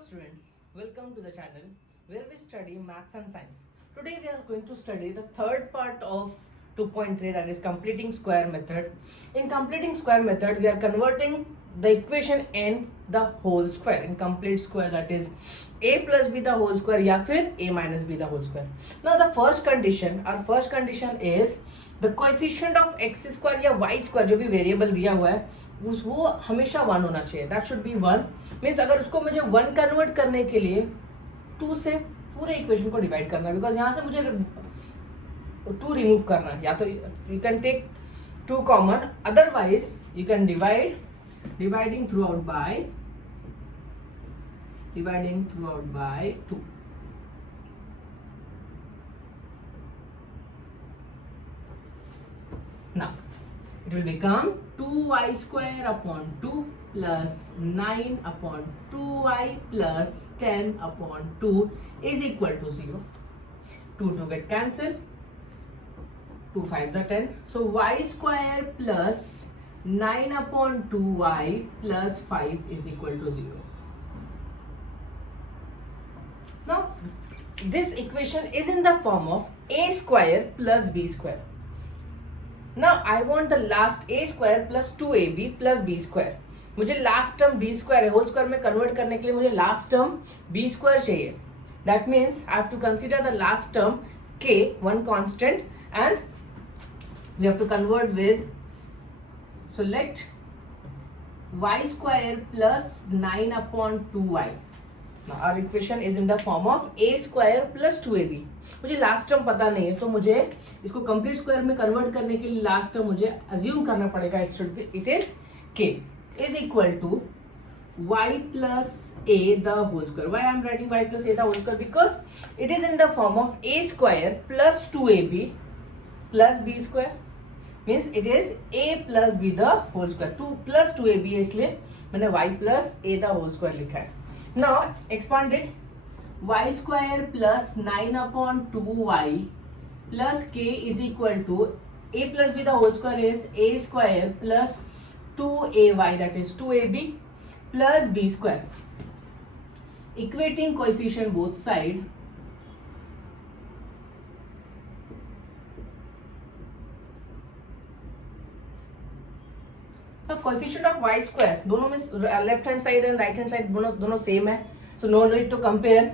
students, welcome to the channel where we study maths and science. Today we are going to study the third part of 2.3, that is completing square method. In completing square method, we are converting the equation in the whole square, in complete square, that is a plus b the whole square या फिर a minus b the whole square. Now the first condition, our first condition is the coefficient of x square या y square जो भी variable दिया हुआ है वो हमेशा 1 होना चाहिए. That should be 1. मीन्स अगर उसको मुझे 1 कन्वर्ट करने के लिए 2 से पूरे इक्वेशन को डिवाइड करना है, बिकॉज यहाँ से मुझे 2 रिमूव करना है. या तो you can take 2 common, otherwise you can dividing throughout by 2. Now it will become 2y square upon 2 plus 9 upon 2y plus 10 upon 2 is equal to 0. 2 get cancelled. 2 5s are 10. So y square plus 9 upon 2y plus 5 is equal to 0. Now this equation is in the form of a square plus b square. Now I want the last a square plus 2ab plus b square. मुझे last term b square है whole square में convert करने के लिए मुझे last term b square चाहिए. That means I have to consider the last term k, one constant, and we have to convert with, so let y square plus 9 upon 2y. Now our equation is in the form of a square plus 2ab. मुझे last term पता नहीं है तो मुझे इसको complete square में convert करने के लिए लास्ट टर्म मुझे अज्यूम करना पड़ेगा. It is k is equal to y plus a the whole square. Why I am writing y plus a the whole square? Because it is in the form of a square plus 2ab plus b square. Means it is a plus b the whole square. 2 plus 2ab है इसलिए मैंने y plus a the whole square लिखा है. Now expand it. Y square plus 9 upon 2y plus k is equal to a plus b the whole square is a square plus 2ay, that is 2ab plus b square. Equating coefficient both side. Now coefficient of y square दोनों में left hand side and right hand side दोनों same है, so no need to compare.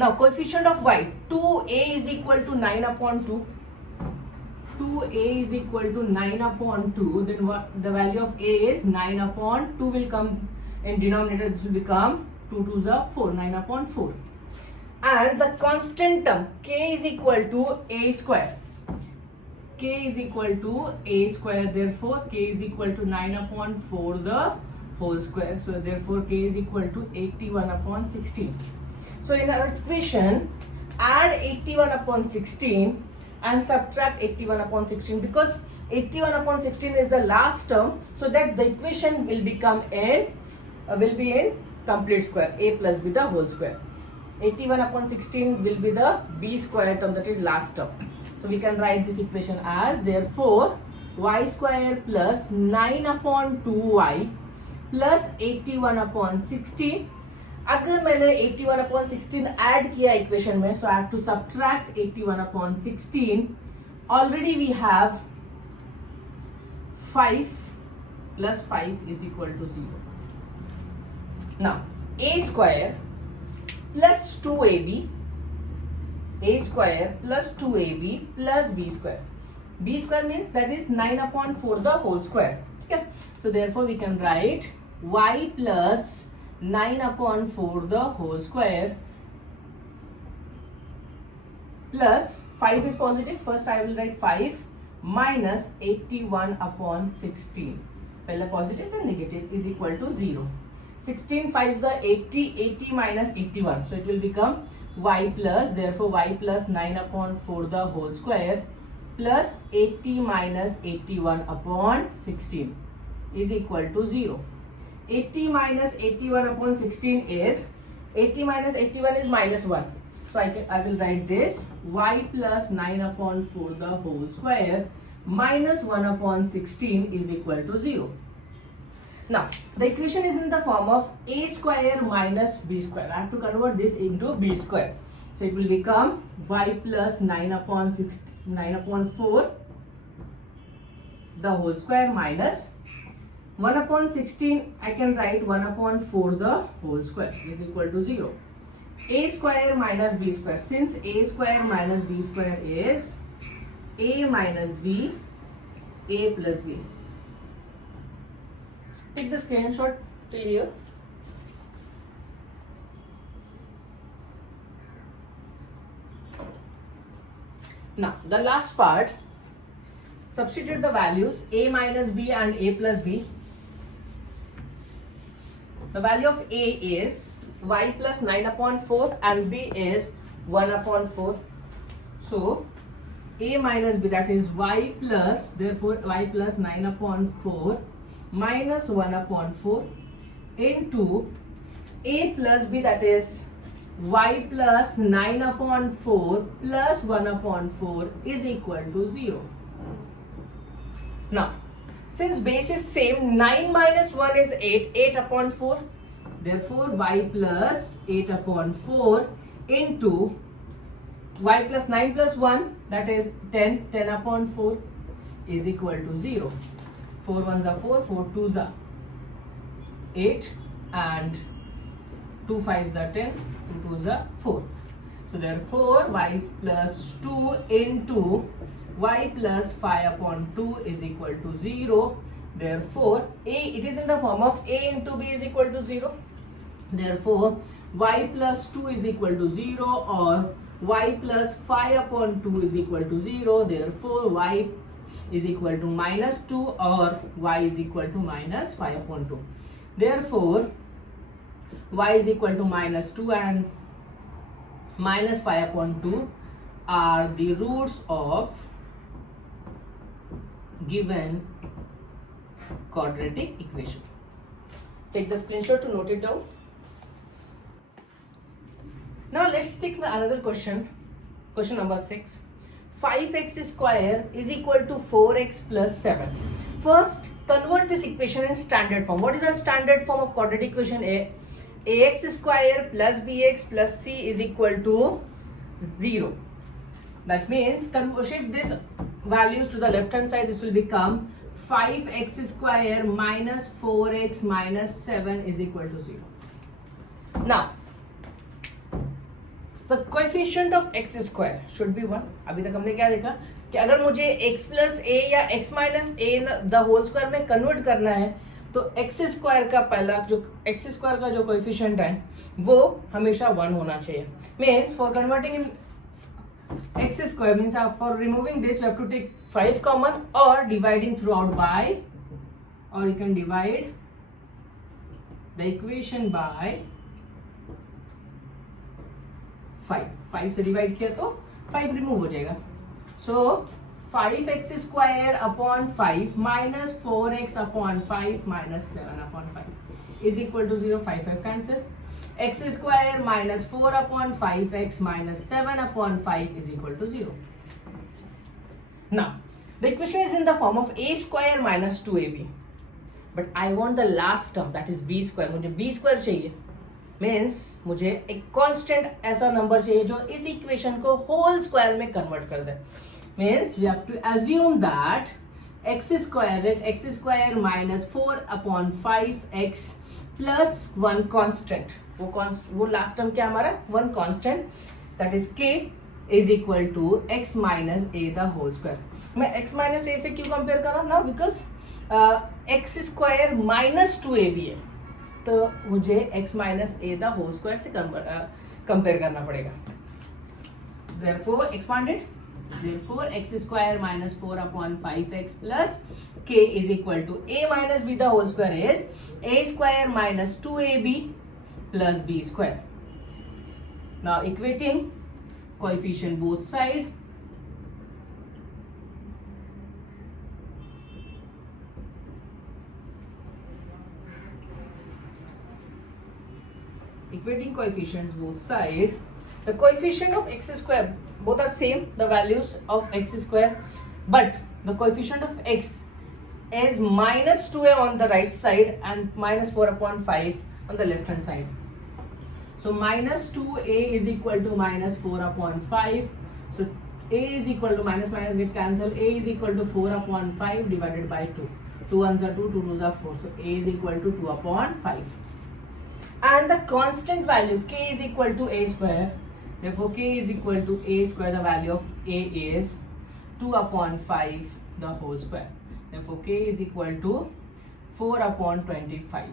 Now coefficient of y, 2a is equal to 9 upon 2. 2a is equal to 9 upon 2. Then what the value of a is 9 upon 2 will come in denominator. This will become 2 2s are 4, 9 upon 4. And the constant term k is equal to a square. K is equal to a square. Therefore k is equal to 9 upon 4 the whole square. So therefore k is equal to 81 upon 16. So in our equation, add 81 upon 16 and subtract 81 upon 16, because 81 upon 16 is the last term, so that the equation will become be in complete square, a plus b the whole square. 81 upon 16 will be the b square term, that is last term. So we can write this equation as, therefore y square plus 9 upon 2y plus 81 upon 16. अगर मैंने 81 upon 16 add किया equation में, so I have to subtract 81 upon 16. Already we have 5 plus 5 is equal to 0. Now a square plus 2ab, a square plus 2ab plus b square. B square means that is 9 upon 4 the whole square. Okay? So therefore we can write y plus 9 upon 4 the whole square plus 5 is positive. First I will write 5 minus 81 upon 16. पहले positive then negative is equal to 0. 16 5s are 80. 80 minus 81. So it will become y plus, therefore y plus 9 upon 4 the whole square plus 80 minus 81 upon 16 is equal to 0. 80 minus 81 upon 16 is, 80 minus 81 is minus 1. So I will write this y plus 9 upon 4 the whole square minus 1 upon 16 is equal to 0. Now, the equation is in the form of a square minus b square. I have to convert this into b square. So it will become y plus 9 upon 4 the whole square minus 1 upon 16. I can write 1 upon 4 the whole square is equal to 0. A square minus b square. Since a square minus b square is a minus b, a plus b. Take the screenshot till here. Now, the last part, substitute the values a minus b and a plus b. The value of a is y plus 9 upon 4 and b is 1 upon 4. So, a minus b, that is y plus, therefore y plus 9 upon 4 minus 1 upon 4 into a plus b, that is y plus 9 upon 4 plus 1 upon 4 is equal to 0. Now, since base is same, 9 minus 1 is 8, 8 upon 4. Therefore, y plus 8 upon 4 into y plus 9 plus 1, that is 10, 10 upon 4 is equal to 0. 4 ones are 4, 4 twos are 8 and 2 fives are 10, 2 twos are 4. So therefore y plus 2 into y plus 5 upon 2 is equal to 0. Therefore it is in the form of a into b is equal to 0. Therefore y plus 2 is equal to 0 or y plus 5 upon 2 is equal to 0. Therefore y is equal to minus 2 or y is equal to minus 5 upon 2. Therefore y is equal to minus 2 and minus 5 upon 2 are the roots of given quadratic equation. Take the screenshot to note it down. Now let's take another question. Question number 6. 5x square is equal to 4x plus 7. First, convert this equation in standard form. What is the standard form of quadratic equation? Ax square plus bx plus c is equal to 0. That means shift these values to the left hand side. This will become 5x square minus 4x minus 7 is equal to 0. Now, the coefficient of x square should be 1. अभी तक हमने क्या देखा कि अगर मुझे x plus a या x minus a the whole square में convert करना है तो x square का पहला जो x square का जो coefficient है वो हमेशा 1 होना चाहिए. Means for converting in x square means for removing this we have to take 5 common or dividing throughout by, or you can divide the equation by 5 से डिवाइड किया तो 5 रिमूव हो जाएगा. So 5x square upon 5 minus 4x upon 5 minus 7 upon 5 is equal to 0. 5 cancel. x square minus 4 upon 5x minus 7 upon 5 is equal to 0. Now the equation is in the form of a square minus 2ab, but I want the last term that is b square. मुझे b square चाहिए. Means मुझे एक constant ऐसा number चाहिए जो इस equation को whole square में कन्वर्ट कर दे. Means we have to assume that x square minus 4 upon 5x plus 1 constant. वो लास्ट टर्म क्या हमारा 1 constant that is k is equal to x minus a the whole square. मैं x minus a से क्यों compare कर रहा हूँ ना, because x square minus 2ab है तो मुझे x minus a the whole square से कंपेयर करना पड़ेगा. Therefore expanded. Therefore x square minus 4 upon 5x plus k is equal to a minus b the whole square is a square minus 2ab plus b square. Now equating coefficient both side. Equating coefficients both side. The coefficient of x square, both are same, the values of x square, but the coefficient of x is minus 2a on the right side and minus 4 upon 5 on the left hand side. So minus 2a is equal to minus 4 upon 5. So a is equal to minus minus get cancelled. A is equal to 4 upon 5 divided by 2. 2 ones are 2, 2 twos are 4. So a is equal to 2 upon 5. And the constant value k is equal to a square. Therefore k is equal to a square. The value of a is 2 upon 5 the whole square. Therefore k is equal to 4 upon 25.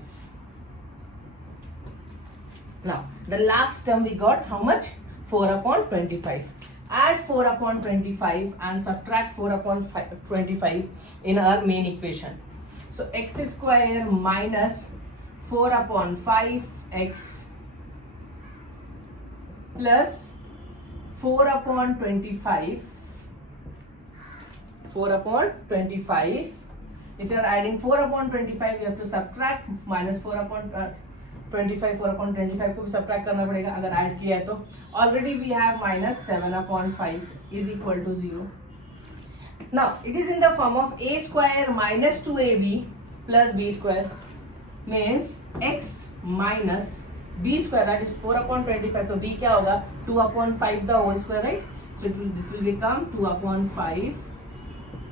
Now the last term we got how much? 4 upon 25. Add 4 upon 25 and subtract 4 upon 25 in our main equation. So x square minus 4 upon 5x plus 4 upon 25. 4 upon 25. If you are adding 4 upon 25, you have to subtract minus 4 upon 25. 4 upon 25 को subtract करना पड़ेगा अगर add किया है तो. Already we have minus 7 upon 5 is equal to 0. Now it is in the form of a square minus 2ab plus b square means x minus b square, that is 4 upon 25. So b क्या होगा? 2 upon 5 the whole square, right? So this will become 2 upon 5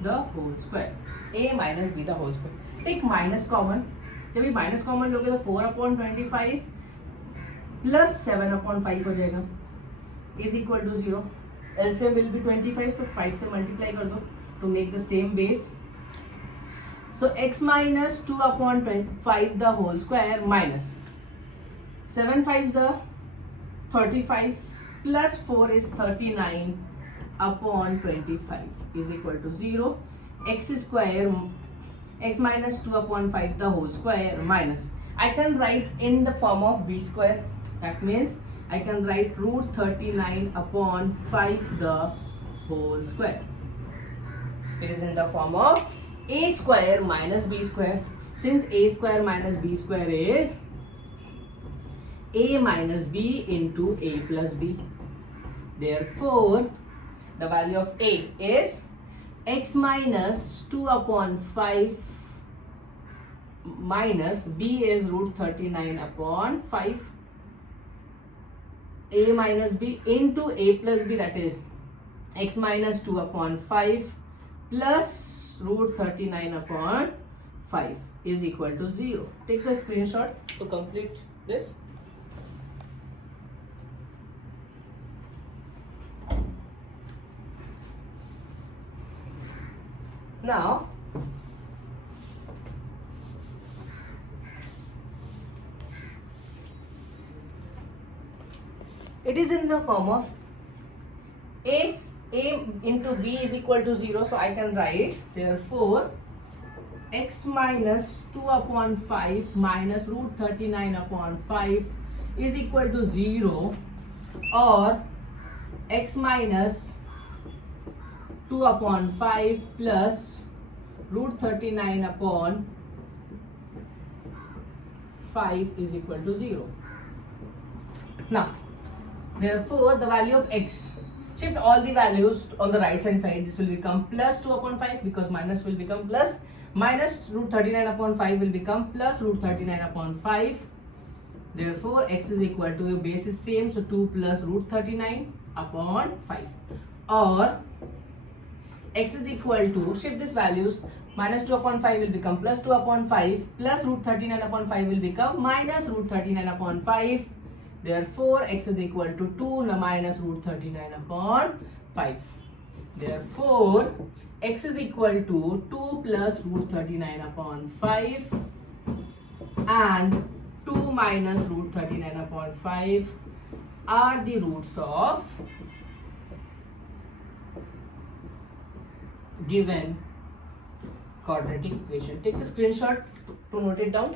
the whole square. A minus b the whole square. Take minus common. जब ये minus common लोगे तो 4 upon 25 plus 7 upon 5 हो जाएगा is equal to 0. LCM will be 25, तो 5 से multiply कर दो to make the same base. So x minus 2 upon 5 the whole square minus 7 5 35 plus 4 is 39 upon 25 is equal to 0. x square x minus 2 upon 5 the whole square minus, I can write in the form of b square. That means I can write root 39 upon 5 the whole square. It is in the form of a square minus b square. Since a square minus b square is a minus b into a plus b. Therefore, the value of a is x minus 2 upon 5 minus b is root 39 upon 5. A minus b into a plus b, that is x minus 2 upon 5 plus root 39 upon 5 is equal to 0. Take the screenshot to complete this. Now it is in the form of a into b is equal to 0, so I can write therefore x minus 2 upon 5 minus root 39 upon 5 is equal to 0, or x minus 2 upon 5 plus root 39 upon 5 is equal to 0. Now, therefore, the value of x, shift all the values on the right hand side. This will become plus 2 upon 5 because minus will become plus. Minus root 39 upon 5 will become plus root 39 upon 5. Therefore, x is equal to, your base is same, so 2 plus root 39 upon 5. Or x is equal to, shift these values, minus 2 upon 5 will become plus 2 upon 5 plus root 39 upon 5 will become minus root 39 upon 5. Therefore, x is equal to 2 minus root 39 upon 5. Therefore, x is equal to 2 plus root 39 upon 5 and 2 minus root 39 upon 5 are the roots of given quadratic equation. Take the screenshot to note it down.